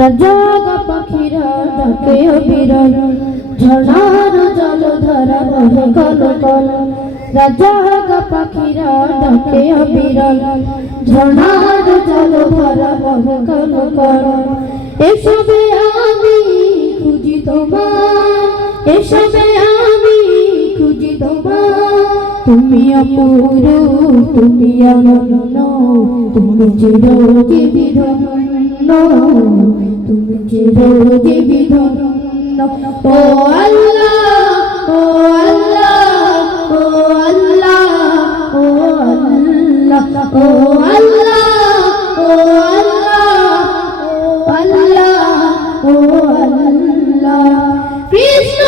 রাজাগা পাখিরা ডাকে অবিরল। ঝর্ণার জল ধরা বহে কল কল রাজাগা পাখিরা ডাকে অবিরল। ঝর্ণার জল ধরা বহে কল কল এসবে আমি খুঁজি তোমার। এসবে আমি খুঁজি তোমার। তুমি অপুর তুমি অনন্য, তুমি চিরজীবী ধন্য। তুমি চিরজীবী ধন্য ও আল্লাহ ও আল্লাহ ও আল্লাহ ও আল্লাহ ও আল্লাহ ও আল্লাহ ও আল্লাহ ও আল্লাহ কৃষ্ণ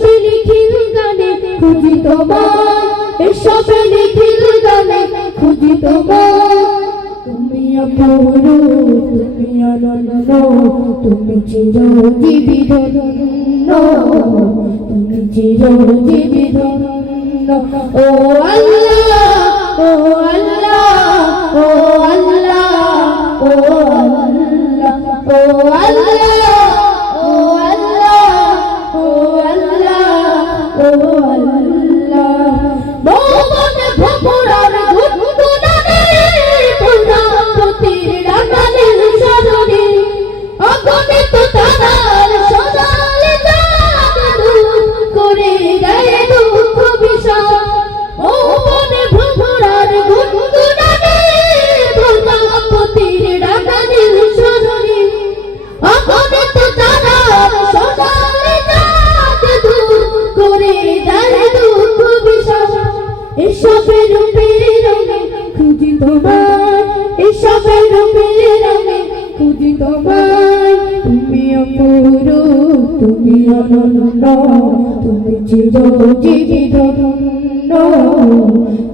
এসবে লিখিল গানে খুঁজি তোমার এসবে লিখিল গানে খুঁজি তোমার তুমি অপর তুমি অনন্য, তুমি চিরজীবী ধন্য, তুমি চিরজীবী ধন্য। ও আল্লাহ! oh, oh. সবাই রঙে রঙে খুঁজি তোমায় তুমি অপরু তুমি অনন্য তুমি চির জীবিত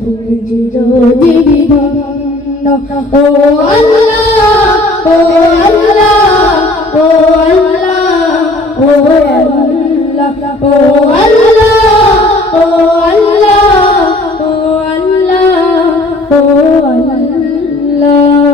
তুমি চির জীবিত ও আল্লাহ ও আল্লাহ ও আল্লাহ ও আল্লাহ ও আল্লাহ ও আল্লাহ ও আল্লাহ ও আল্লাহ